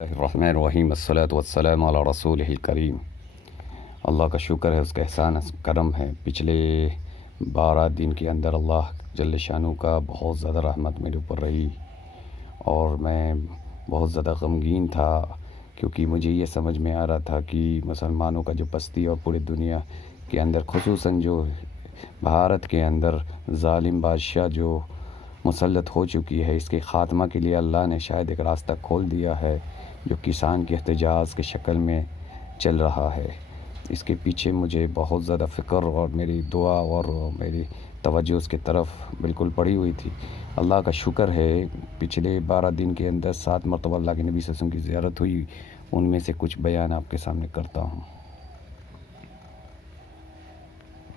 الرحمن الرحیم الصلاۃ والسلام علی رسول الکریم۔ اللہ کا شکر ہے، اس کا احسان کرم ہے۔ پچھلے 12 دن کے اندر اللہ جل شانہ کا بہت زیادہ رحمت میرے اوپر رہی اور میں بہت زیادہ غمگین تھا، کیونکہ مجھے یہ سمجھ میں آ رہا تھا کہ مسلمانوں کا جو پستی اور پوری دنیا کے اندر خصوصاً جو بھارت کے اندر ظالم بادشاہ جو مسلط ہو چکی ہے، اس کے خاتمہ کے لیے اللہ نے شاید ایک راستہ کھول دیا ہے جو کسان کے احتجاج کی شکل میں چل رہا ہے۔ اس کے پیچھے مجھے بہت زیادہ فکر اور میری دعا اور میری توجہ اس کی طرف بالکل پڑی ہوئی تھی۔ اللہ کا شکر ہے، پچھلے 12 دن کے اندر 7 مرتبہ اللہ کے نبی صلی اللہ علیہ وسلم کی زیارت ہوئی۔ ان میں سے کچھ بیان آپ کے سامنے کرتا ہوں۔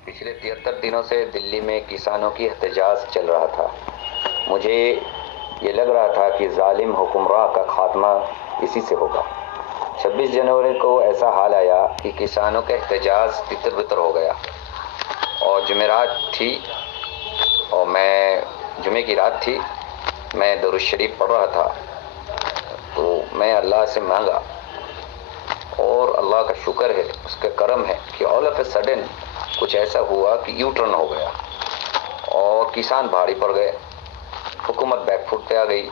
پچھلے 73 دنوں سے دلی میں کسانوں کی احتجاج چل رہا تھا۔ مجھے یہ لگ رہا تھا کہ ظالم حکمراں کا خاتمہ اسی سے ہوگا۔ 26 جنوری کو ایسا حال آیا کہ کسانوں کا احتجاج تتر بتر ہو گیا اور جمعرات تھی اور جمعے کی رات تھی، میں درود شریف پڑھ رہا تھا تو میں اللہ سے مانگا اور اللہ کا شکر ہے، اس کا کرم ہے کہ آل آف اے سڈن کچھ ایسا ہوا کہ یو ٹرن ہو گیا اور کسان بھاری پڑ گئے، حکومت بیک فٹ پہ آ گئی۔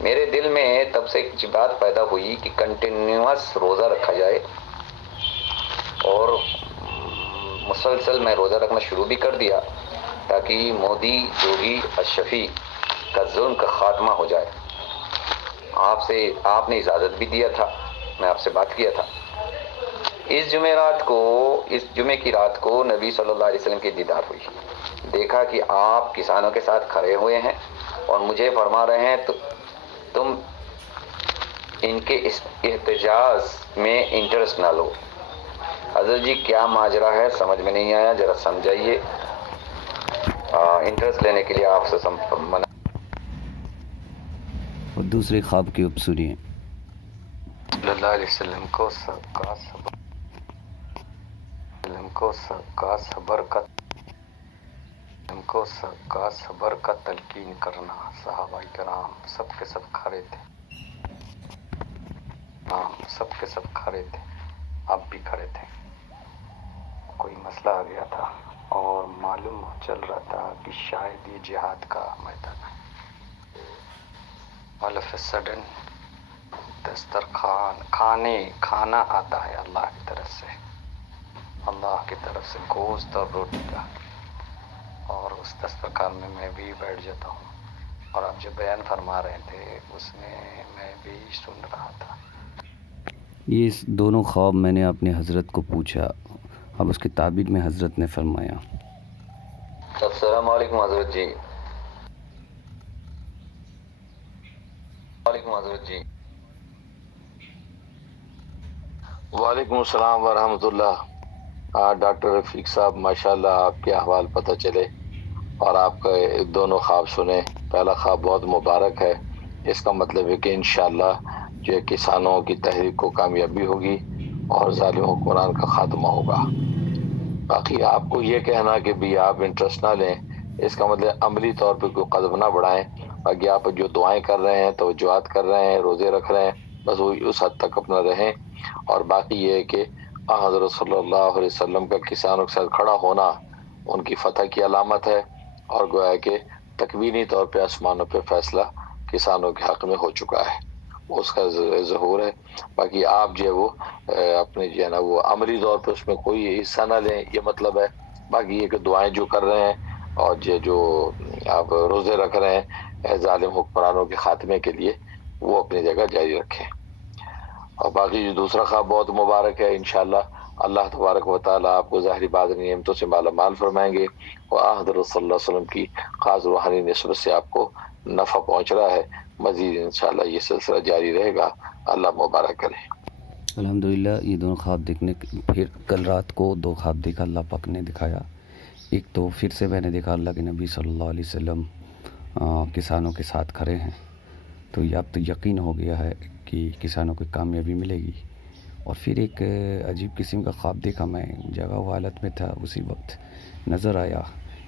میرے دل میں تب سے ایک بات پیدا ہوئی کہ کنٹینیوس روزہ رکھا جائے اور مسلسل میں روزہ رکھنا شروع بھی کر دیا تاکہ مودی جوگی اشرفی کا ظلم کا خاتمہ ہو جائے۔ آپ نے اجازت بھی دیا تھا، میں آپ سے بات کیا تھا۔ اس جمعے کی رات کو نبی صلی اللہ علیہ وسلم کی دیدار ہوئی۔ دیکھا کہ آپ کسانوں کے ساتھ کھڑے ہوئے ہیں اور مجھے فرما رہے ہیں تو تم ان کے اس احتجاج میں انٹرسٹ نہ لو۔ حضرت جی کیا ماجرا ہے سمجھ میں نہیں آیا، ذرا سمجھائیے۔ انٹرسٹ لینے کے لیے آپ سے منع۔ اور دوسرے خواب کی اب سنیے۔ صلی اللہ علیہ وسلم کو صبر کا تلقین کرنا۔ صحابہ کرام سب کے سب کھڑے تھے، آپ بھی کھڑے تھے۔ کوئی مسئلہ آ گیا تھا اور معلوم چل رہا تھا کہ شاید یہ جہاد کا میدان ہے۔ آل آف اے سڈن دسترخوان کھانا آتا ہے اللہ کی طرف سے گوشت اور روٹی کا، اور اس دسترخوان میں بھی بیٹھ جاتا ہوں اور آپ جو بیان فرما رہے تھے اس میں میں بھی سن رہا تھا۔ یہ دونوں خواب میں نے اپنے حضرت کو پوچھا، اب اس کی تعبیر میں حضرت نے فرمایا۔ السلام علیکم حضرت جی۔ وعلیکم السلام ورحمۃ اللہ۔ ڈاکٹر رفیق صاحب ماشاءاللہ آپ کے احوال پتہ چلے اور آپ کا دونوں خواب سنے۔ پہلا خواب بہت مبارک ہے، اس کا مطلب ہے کہ انشاءاللہ جو کسانوں کی تحریک کو کامیابی ہوگی اور ظالم حکمران کا خاتمہ ہوگا۔ باقی آپ کو یہ کہنا کہ بھی آپ انٹرسٹ نہ لیں، اس کا مطلب عملی طور پہ کوئی قدم نہ بڑھائیں۔ باقی آپ جو دعائیں کر رہے ہیں، توجہات کر رہے ہیں، روزے رکھ رہے ہیں، بس وہ اس حد تک اپنا رہیں۔ اور باقی یہ ہے کہ حضرت صلی اللہ علیہ وسلم کا کسانوں کے ساتھ کھڑا ہونا ان کی فتح کی علامت ہے، اور گویا کہ تکوینی طور پہ آسمانوں پہ فیصلہ کسانوں کے حق میں ہو چکا ہے، اس کا ظہور ہے۔ باقی آپ جو ہے وہ اپنے جو ہے نا وہ عملی طور پہ اس میں کوئی حصہ نہ لیں، یہ مطلب ہے۔ باقی یہ کہ دعائیں جو کر رہے ہیں اور جو آپ روزے رکھ رہے ہیں ظالم حکمرانوں کے خاتمے کے لیے، وہ اپنی جگہ جاری رکھیں۔ اور باقی جو دوسرا خواب بہت مبارک ہے، انشاءاللہ اللہ تبارک و تعالیٰ آپ کو ظاہری باطنی نعمتوں سے مالا مال فرمائیں گے، اور حضرت صلی اللہ علیہ وسلم کی خاص روحانی نسبت سے آپ کو نفع پہنچ رہا ہے۔ مزید انشاءاللہ یہ سلسلہ جاری رہے گا، اللہ مبارک کرے۔ الحمدللہ یہ دونوں خواب دیکھنے پھر کل رات کو 2 خواب دیکھا، اللہ پاک نے دکھایا۔ ایک تو پھر سے میں نے دیکھا اللہ کے نبی صلی اللہ علیہ وسلم کسانوں کے ساتھ کھڑے ہیں، تو یہ اب تو یقین ہو گیا ہے کہ کسانوں کو کامیابی ملے گی۔ اور پھر ایک عجیب قسم کا خواب دیکھا، میں جگہ و حالت میں تھا، اسی وقت نظر آیا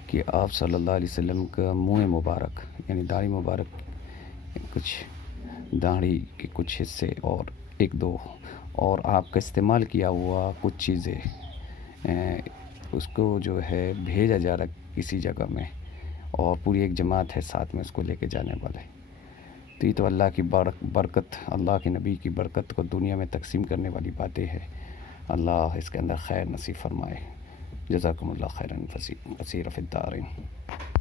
کہ آپ صلی اللہ علیہ وسلم کا منہ مبارک یعنی داڑھی مبارک کچھ داڑھی کے کچھ حصے اور ایک دو اور آپ کا استعمال کیا ہوا کچھ چیزیں اس کو جو ہے بھیجا جا رہا کسی جگہ میں، اور پوری ایک جماعت ہے ساتھ میں اس کو لے کے جانے والے. تو یہ تو اللہ کی برکت، اللہ کے نبی کی برکت کو دنیا میں تقسیم کرنے والی باتیں ہیں. اللہ اس کے اندر خیر نصیب فرمائے. جزاکم اللہ خیرا کثیر فی الدارین.